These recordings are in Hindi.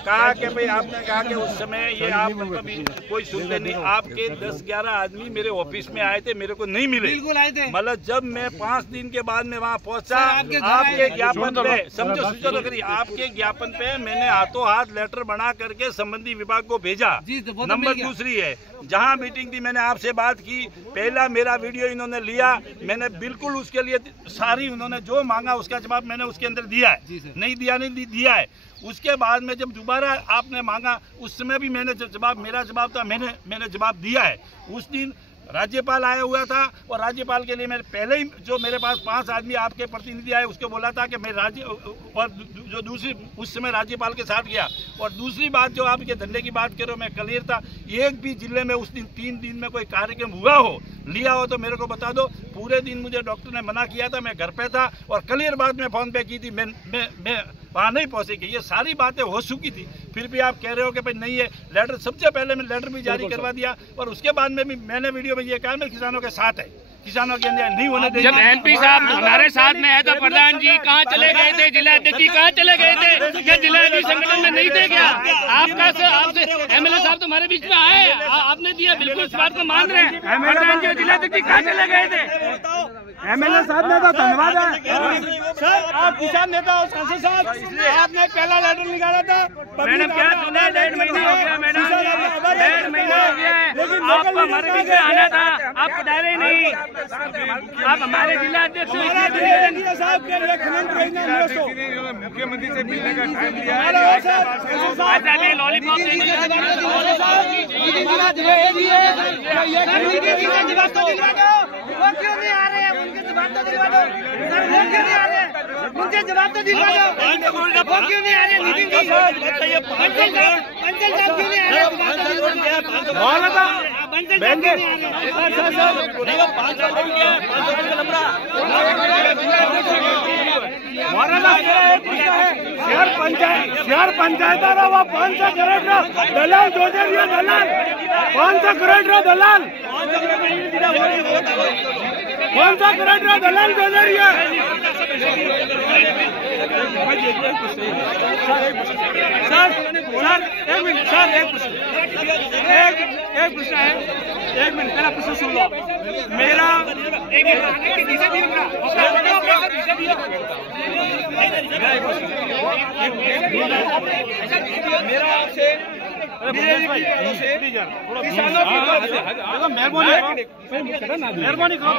कहा कि भाई आपने कहा कि उस समय ये आप कभी कोई सुनते नहीं। आपके 10-11 आदमी मेरे ऑफिस में आए थे, मेरे को नहीं मिले। बिल्कुल आए थे। मतलब जब मैं 5 दिन के बाद में वहाँ पहुंचा, आपके ज्ञापन पे समझो तो करिए, आपके ज्ञापन पे मैंने हाथों हाथ लेटर बना करके संबंधी विभाग को भेजा। नंबर दूसरी है, जहाँ मीटिंग थी मैंने आपसे बात की, पहला मेरा वीडियो इन्होंने लिया, मैंने बिल्कुल उसके लिए सारी उन्होंने जो मांगा उसका जवाब मैंने उसके अंदर दिया है, नहीं दिया है। उसके बाद में जब दोबारा आपने मांगा उस समय भी मैंने जवाब, मेरा जवाब था, मैंने जवाब दिया है। उस दिन राज्यपाल आया हुआ था और राज्यपाल के लिए मैंने पहले ही जो मेरे पास 5 आदमी आपके प्रतिनिधि आए उसको बोला था कि मैं राज्य और जो दूसरी उस समय राज्यपाल के साथ गया। और दूसरी बात जो आपके धंधे की बात करो, मैं क्लियर था, एक भी जिले में उस दिन 3 दिन में कोई कार्यक्रम हुआ हो, लिया हो तो मेरे को बता दो। पूरे दिन मुझे डॉक्टर ने मना किया था, मैं घर पे था और क्लियर बात मैं फोन पे की थी, मैं वहाँ नहीं पहुँचेगी। ये सारी बातें हो चुकी थी, फिर भी आप कह रहे हो कि भाई नहीं है। लेटर सबसे पहले मैं लेटर भी जारी करवा दिया और उसके बाद में भी मैंने वीडियो में ये कहा मैं किसानों के साथ है, किसानों के अन्याय नहीं होने देंगे। जब एमपी साहब हमारे साथ में है तो प्रधान जी कहाँ चले गए थे, जिलाध्यक्ष जी कहाँ चले गए थे, क्या जिलाध्यक्ष संगठन में नहीं थे क्या? आपसे एमएलए साहब तो हमारे बीच में आए, आपने दिया, बिल्कुल इस बात को मान रहे हैं। प्रधान जी जिलाध्यक्ष जी कहाँ चले गए थे? एमएलए साहब ने तो धन्यवाद है सर, आप किसान नेता हो, सांसद साहब, आपने पहला लेटर निकाला था। मैडम क्या सुना, 1.5 महीना हो गया मैडम, 1.5 महीना हो गया है, आपको हमारे बीच में आना था, आप पधारे नहीं। आप हमारे जिला अध्यक्ष साहब के लिए मुख्यमंत्री से मिलने का टाइम दिया है। लॉलीपॉप वो क्यों नहीं आ रहे हैं? उनके जवाब तो दिलवा दो सर, वो क्यों नहीं आ रहे हैं? उनके जवाब तो दिलवा दो, वो क्यों नहीं आ रहे? नितिन जी, बंसल साहब क्यों नहीं आ रहे? शहर पंचायत वो 500 करोड़ दलाल दलाल 500 करोड़ दलाल 500 करोड़ दलाल एक प्रश्न है, 1 मिनट मेरा प्रश्न सुन लो। मेरा आपसे मेहरबानी करो,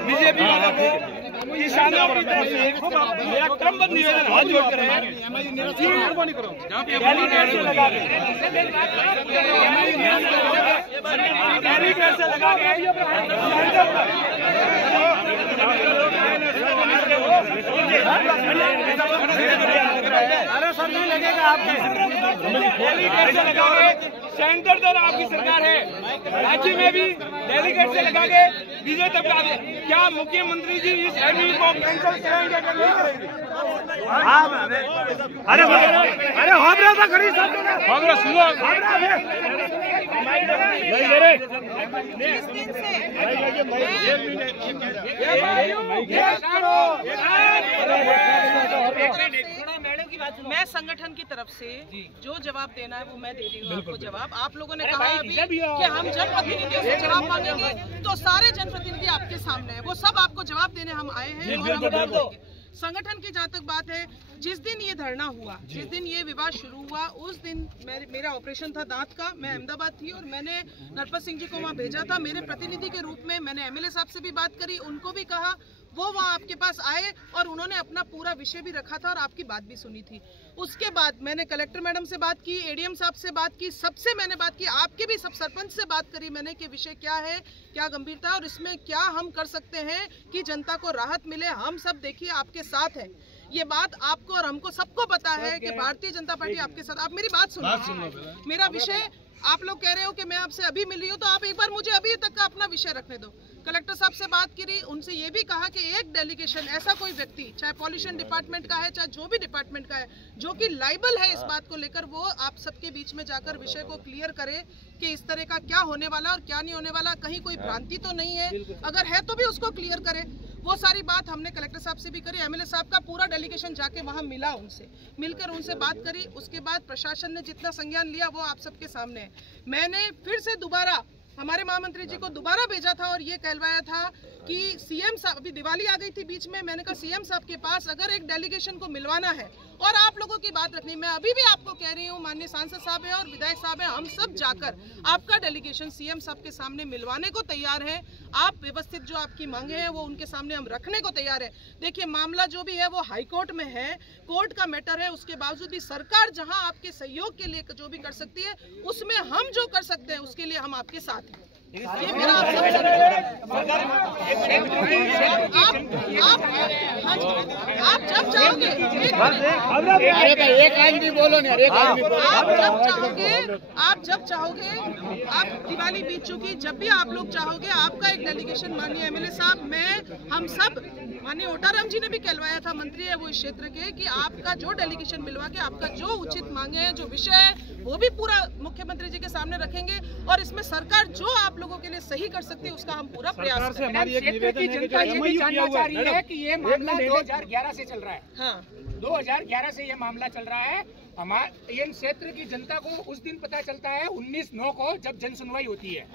बीजेपी वालों को किसानों की तरफ से मेरा क्रमबद्ध निवेदन हाथ जोड़कर है, मेहरबानी करो, बैरिकेड से लगा के अरे सर नहीं लगेगा आपके सेंटर दर आपकी सरकार है, राज्य में भी डेलीगेट से लगा के बीजेपी तक आ गए। क्या मुख्यमंत्री जी इस एमयू को कैंसिल करेंगे कि नहीं करेंगे? अरे हो रहा था खड़ी साहब, सुनो मैं संगठन की तरफ से जो जवाब देना है वो मैं दे रही हूँ आपको जवाब। आप लोगों ने कहा अभी कि हम जनप्रतिनिधियों से जवाब मांगेंगे, तो सारे जनप्रतिनिधि आपके सामने हैं, वो सब आपको जवाब देने हम आए हैं। संगठन की जहाँ तक बात है, जिस दिन ये धरना हुआ, जिस दिन ये विवाद शुरू हुआ, उस दिन मेरा ऑपरेशन था दांत का, मैं अहमदाबाद थी और मैंने नरपत सिंह जी को वहाँ भेजा था मेरे प्रतिनिधि के रूप में। मैंने एमएलए साहब से भी बात करी, उनको भी कहा, वो वहाँ आपके पास आए और उन्होंने अपना पूरा विषय भी रखा था और आपकी बात भी सुनी थी। उसके बाद मैंने कलेक्टर मैडम से बात की, एडीएम साहब से बात की, सबसे मैंने बात की, आपके भी सब सरपंच से बात करी मैंने कि विषय क्या है, क्या गंभीरता और इसमें क्या हम कर सकते हैं कि जनता को राहत मिले। हम सब देखिए आपके साथ हैं, ये बात आपको और हमको सबको पता है कि भारतीय जनता पार्टी आपके साथ। आप मेरी बात सुनो, मेरा विषय आप लोग कह रहे हो कि मैं आपसे अभी मिली हूँ, तो आप एक बार मुझे अभी तक का अपना विषय रखने दो। कलेक्टर साहब से बात करी, उनसे ये भी कहा कि एक डेलीगेशन ऐसा कोई व्यक्ति, चाहे पॉल्यूशन डिपार्टमेंट का है, चाहे जो भी डिपार्टमेंट का है, जो कि लाइबल है इस बात को लेकर, वो आप सबके बीच में जाकर विषय को क्लियर करे कि इस तरह का क्या होने वाला और क्या नहीं होने वाला, कहीं कोई भ्रांति तो नहीं है, अगर है तो भी उसको क्लियर करे। वो सारी बात हमने कलेक्टर साहब से भी करी, एमएलए साहब का पूरा डेलीगेशन जाके वहां मिला, उनसे मिलकर उनसे बात करी। उसके बाद प्रशासन ने जितना संज्ञान लिया वो आप सबके सामने है। मैंने फिर से दोबारा हमारे महामंत्री जी को दोबारा भेजा था और ये कहलवाया था कि सीएम साहब, अभी दिवाली आ गई थी बीच में, मैंने कहा सीएम साहब के पास अगर एक डेलीगेशन को मिलवाना है और आप लोगों की बात रखनी, मैं अभी भी आपको कह रही हूँ, माननीय सांसद साहब है और विधायक साहब है, हम सब जाकर आपका डेलीगेशन सीएम साहब के सामने मिलवाने को तैयार है। आप व्यवस्थित जो आपकी मांगे हैं वो उनके सामने हम रखने को तैयार है। देखिए, मामला जो भी है वो हाईकोर्ट में है, कोर्ट का मैटर है, उसके बावजूद भी सरकार जहां आपके सहयोग के लिए जो भी कर सकती है, उसमें हम जो कर सकते हैं उसके लिए हम आपके साथ हैं। ये मेरा आप जब चाहोगे, एक आदमी बोलो नहीं, एक आदमी बोलो। आप जब चाहोगे, आप दिवाली बीत चुकी, जब भी आप लोग चाहोगे, आपका एक डेलीगेशन, माननीय एमएलए साहब, मैं, हम सब, माननीय ओटाराम जी ने भी कहलवाया था, मंत्री है वो इस क्षेत्र के, कि आपका जो डेलीगेशन मिलवा के आपका जो उचित मांगे हैं, जो विषय है, वो भी पूरा मुख्यमंत्री जी के सामने रखेंगे और इसमें सरकार जो आप लोगों के लिए सही कर सकती है उसका हम पूरा प्रयास करेंगे। हमारी एक निवेदन है कि जानना चाह रही है कि ये मामला 2011 से चल रहा है। हाँ, 2011 से ये मामला चल रहा है। हमारे इन क्षेत्र की जनता को उस दिन पता चलता है 19/9 को, जब जन सुनवाई होती है।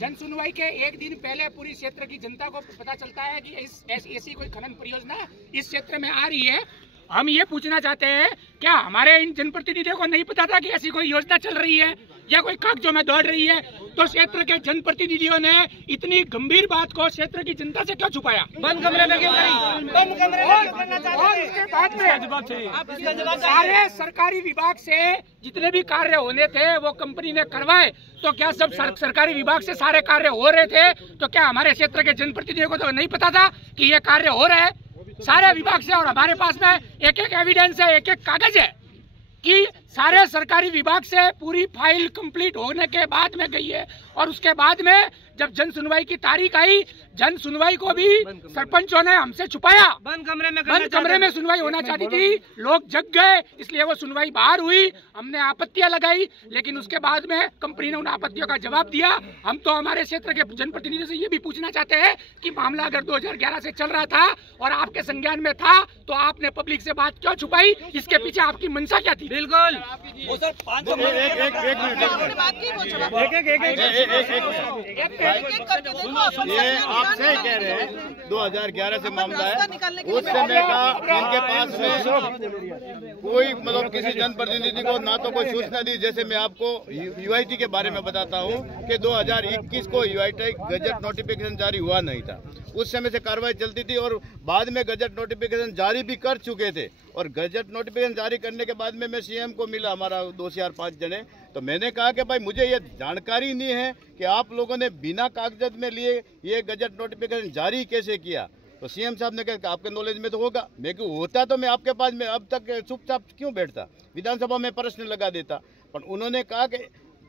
जन सुनवाई के एक दिन पहले पूरी क्षेत्र की जनता को पता चलता है कि ऐसी कोई खनन परियोजना इस क्षेत्र में आ रही है। हम ये पूछना चाहते हैं, क्या हमारे इन जनप्रतिनिधियों को नहीं पता था कि ऐसी कोई योजना चल रही है या कोई कागजों में दौड़ रही है? तो क्षेत्र के जनप्रतिनिधियों ने इतनी गंभीर बात को क्षेत्र की जनता से क्यों छुपाया? बंद कमरे में क्यों करी? बंद कमरे में करना चाहते हैं। सारे सरकारी विभाग से जितने भी कार्य होने थे वो कंपनी ने करवाए, तो क्या सब सरकारी विभाग से सारे कार्य हो रहे थे? तो क्या हमारे क्षेत्र के जनप्रतिनिधियों को तो नहीं पता था कि ये कार्य हो रहे हैं सारे विभाग से? और हमारे पास में एक एक एविडेंस है, एक एक कागज है कि सारे सरकारी विभाग से पूरी फाइल कंप्लीट होने के बाद में गई है। और उसके बाद में जब जन सुनवाई की तारीख आई, जन सुनवाई को भी सरपंचों ने हमसे छुपाया। बंद कमरे में सुनवाई होना चाहती थी, लोग जग गए, इसलिए वो सुनवाई बाहर हुई। हमने आपत्तियां लगाई, लेकिन उसके बाद में कंपनी ने उन आपत्तियों का जवाब दिया। हम तो हमारे क्षेत्र के जनप्रतिनिधियों से ये भी पूछना चाहते हैं कि मामला अगर 2011 से चल रहा था और आपके संज्ञान में था, तो आपने पब्लिक से बात क्यों छुपाई? इसके पीछे आपकी मंशा क्या थी? बिल्कुल, ये आपसे कह रहे हैं 2011 से मामला है। उस समय का इनके पास में कोई मतलब किसी जनप्रतिनिधि को ना तो कोई सूचना दी। जैसे मैं आपको यूआईटी के बारे में बताता हूँ कि 2021 को यूआईटी गजट नोटिफिकेशन जारी हुआ नहीं था। उस समय से कार्रवाई चलती थी और बाद में गजट नोटिफिकेशन जारी भी कर चुके थे। और गजट नोटिफिकेशन जारी करने के बाद में मैं सीएम को मिला, हमारा 2 से 5 जने, तो मैंने कहा कि भाई मुझे ये जानकारी नहीं है कि आप लोगों ने बिना कागजात में लिए ये गजट नोटिफिकेशन जारी कैसे किया। तो सीएम साहब ने कहा कि आपके नॉलेज में तो होगा। मैं क्यों होता तो मैं आपके पास में अब तक चुपचाप क्यों बैठता, विधानसभा में प्रश्न लगा देता। पर उन्होंने कहा कि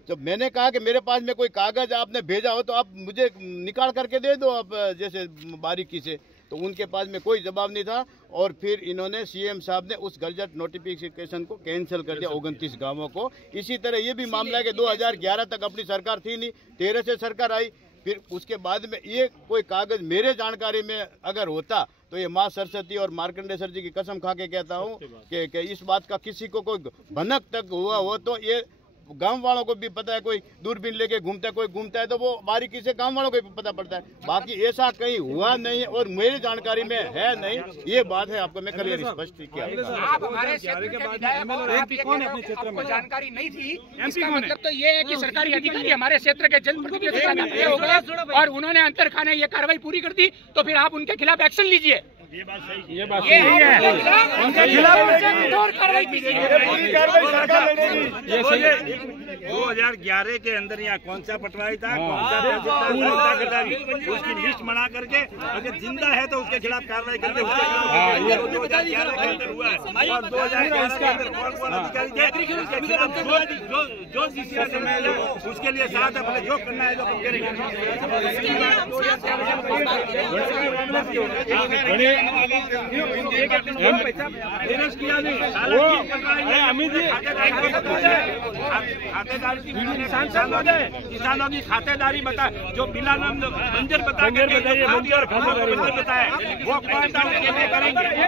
जब मैंने कहा कि मेरे पास में कोई कागज आपने भेजा हो तो आप मुझे निकाल करके दे दो, आप जैसे बारीकी से, तो उनके पास में कोई जवाब नहीं था। और फिर इन्होंने सीएम साहब ने उस गजट नोटिफिकेशन को कैंसिल कर दिया 29 गांवों को। इसी तरह ये भी मामला है कि 2011 तक अपनी सरकार थी नहीं, 13 से सरकार आई। फिर उसके बाद में ये कोई कागज मेरे जानकारी में अगर होता तो ये माँ सरस्वती और मार्कंडेय जी की कसम खा के कहता हूँ कि इस बात का किसी को कोई भनक तक हुआ हो तो ये गांव वालों को भी पता है। कोई दूरबीन लेके घूमता है, कोई घूमता है तो वो बारीकी से गांव वालों को भी पता पड़ता है। बाकी ऐसा कहीं हुआ नहीं है और मेरी जानकारी में है नहीं। ये बात है, आपको मैं क्लियर स्पष्ट किया। आप हमारे क्षेत्र के विधायक हो, आपको जानकारी नहीं थी, इसका मतलब तो ये है कि सरकारी अधिकारी हमारे क्षेत्र के जनप्रतिनिधियों हो गए और उन्होंने अंतर खाने ये कार्रवाई पूरी कर दी, तो फिर आप उनके खिलाफ एक्शन लीजिए। ये बात सही है। उनके खिलाफ कठोर कार्रवाई कीजिए। 2011 के अंदर यहाँ कौन सा पटवारी था, कौन सा गद्दारी, उसकी लिस्ट बना करके अगर जिंदा है तो उसके खिलाफ कार्रवाई करके उसके खिलाफ 2011 के अंदर हुआ है। और 2011 के अंदर कौन कौन अधिकारी थे उसके खिलाफ जो जिसका समय है उसके लिए साथ अपने जो करना है जो हम करेंगे। किसानों की खातेदारी बता, जो बिना नाम बंजर बताया वो करेंगे।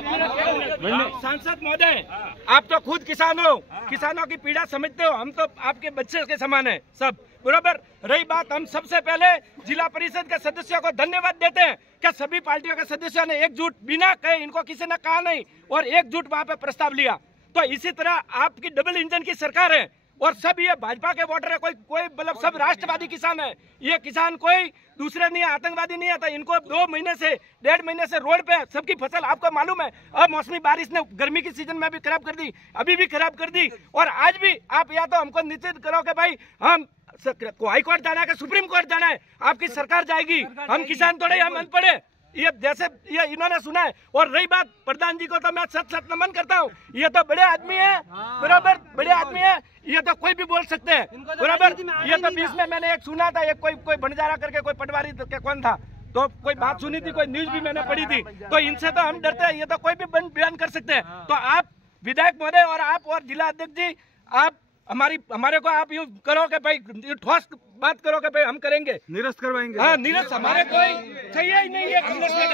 सांसद महोदय, आप तो खुद किसान हो, किसानों की पीड़ा समझते हो, हम तो आपके बच्चे के समान है सब, बराबर। रही बात, हम सबसे पहले जिला परिषद के सदस्यों को धन्यवाद देते हैं कि सभी पार्टियों के सदस्यों ने एकजुट, बिना कहे, इनको किसी ने कहा नहीं, और एकजुट वहां पे प्रस्ताव लिया। तो इसी तरह आपकी डबल इंजन की सरकार है और सब ये भाजपा के वोटर है, कोई मतलब सब राष्ट्रवादी किसान है। ये किसान कोई दूसरे नहीं है, आतंकवादी नहीं है। तो इनको 2 महीने से 1.5 महीने से रोड पे सबकी फसल, आपको मालूम है, अब मौसमी बारिश ने गर्मी की सीजन में भी खराब कर दी, अभी भी खराब कर दी। और आज भी आप या तो हमको निश्चित करो कि भाई हम हाई कोर्ट जाना है कि सुप्रीम कोर्ट जाना है, आपकी सरकार जाएगी। हम किसान थोड़े, हम अनपढ़ है, ये जैसे ये इन्होंने सुना है। और रही बात प्रधान जी को, तो मैं सच नमन करता हूँ, ये तो बड़े आदमी है, बराबर, बड़े आदमी है, ये तो कोई भी बोल सकते हैं, बराबर। ये तो बीच में मैंने एक सुना था, एक कोई बंजारा करके कोई पटवारी के कौन था, तो कोई बात सुनी थी, कोई न्यूज भी मैंने पढ़ी थी। तो इनसे तो हम डरते हैं, ये तो कोई भी बयान कर सकते हैं। तो आप विधायक महोदय और आप और जिला अध्यक्ष जी, आप हमारे को आप यूँ करो कि भाई ठोस बात करो कि भाई हम करेंगे, निरस्त करवाएंगे। हाँ, निरस्त हमारे कोई चाहिए ही नहीं है कांग्रेस में।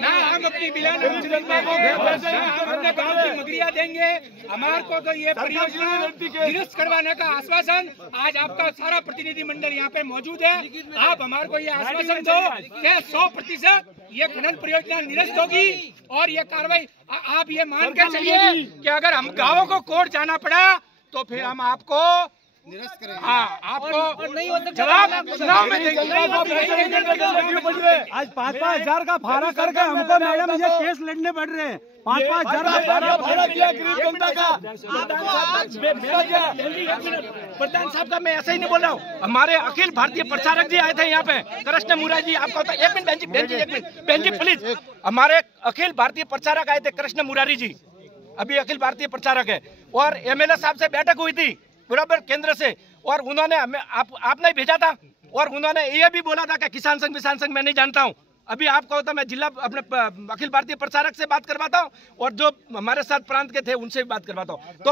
ना हम अपनी बिलान जनता को अपने गाँव की मगरिया देंगे। हमारे को तो ये परियोजना निरस्त करवाने का आश्वासन, आज आपका सारा प्रतिनिधि मंडल यहाँ पे मौजूद है। आप हमारे को ये आश्वासन दो कि 100% ये खनन परियोजना निरस्त होगी। और ये कार्रवाई आप ये मान के चलिए कि अगर हम गाँवों को कोर्ट जाना पड़ा तो फिर हम आपको निरस्त करेंगे। हाँ, आपको जवाब चुनाव में देंगे। आज 5-5 हजार का भाड़ा करके हमको मैडम ये केस लड़ने पड़ रहे हैं। 5-5 हजार का भाड़ा किया गरीब जनता का। प्रधान साहब का मैं ऐसा ही नहीं बोल रहा हूँ। हमारे अखिल भारतीय प्रचारक जी आए थे यहाँ पे, कृष्ण मुरारी जी, आपको तो एक मिनट बहन जी प्लीज। हमारे अखिल भारतीय प्रचारक आए थे, कृष्ण मुरारी जी, अभी अखिल भारतीय प्रचारक है, और एमएलए साहब से बैठक हुई थी, बराबर, केंद्र से। और उन्होंने हमें आपने भेजा था, और उन्होंने ये भी बोला था कि किसान संघ मैं नहीं जानता हूँ। अभी आप कहो तो मैं जिला अपने अखिल भारतीय प्रचारक से बात करवाता हूँ, और जो हमारे साथ प्रांत के थे उनसे भी बात करवाता हूँ। तो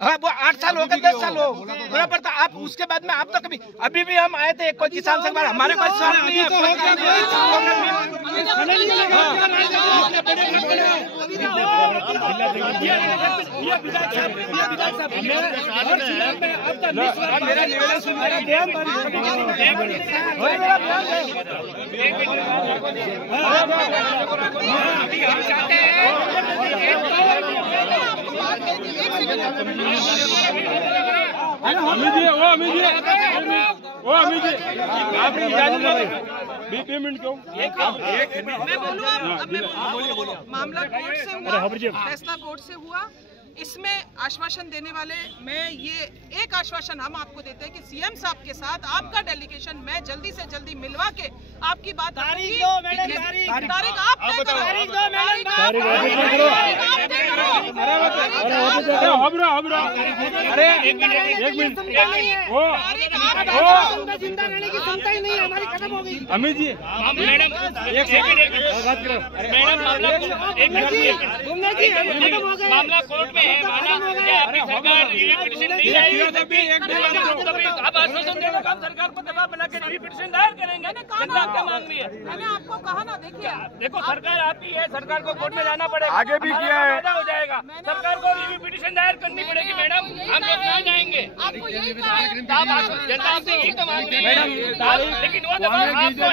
हाँ, वो 8 साल हो गए, 10 साल हो, बराबर। तो आप उसके बाद में आप तो कभी, अभी भी हम आए थे, कोई किसान संघ हमारे पास स्वार्थ नहीं है। मामला कोर्ट से हुआ, फैसला कोर्ट से हुआ। इसमें आश्वासन देने वाले, मैं ये एक आश्वासन हम आपको देते हैं कि सीएम साहब के साथ आपका डेलीगेशन मैं जल्दी से जल्दी मिलवा के आपकी बात तारीख आप तय करो। अरे एक मिनट, जिंदा रहने की क्षमता ही नहीं, हमारी खत्म हो गई। अमित जी, मैडम मामला कोर्ट में है, आपकी सरकार पिटीशन नहीं आई, आप आश्वासन देने का सरकार को दबाव बना के पिटीशन दायर करेंगे। जनता क्या मांग रही है? मैंने आपको कहा ना, देखिए देखो सरकार आपकी है, सरकार को कोर्ट में जाना पड़ेगा, आगे भी किया है, हो जाएगा। सरकार को पिटीशन दायर करनी पड़ेगी मैडम, हम लोग ना जाएंगे। आपको यही कहा है, जनता आपसे यही तो मांग रही है, लेकिन वो दबाव आपको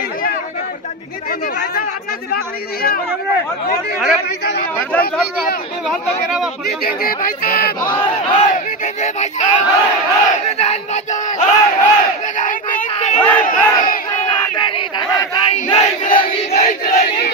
नितिन जी भाई साहब आपने जवाब नहीं दिया। नितिन जी भाई साहब, नितिन जी भाई साहब, विधान बदल, विधान बदल, मेरी धराशायी नहीं चलेगी, नहीं चलेगी,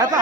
ऐसा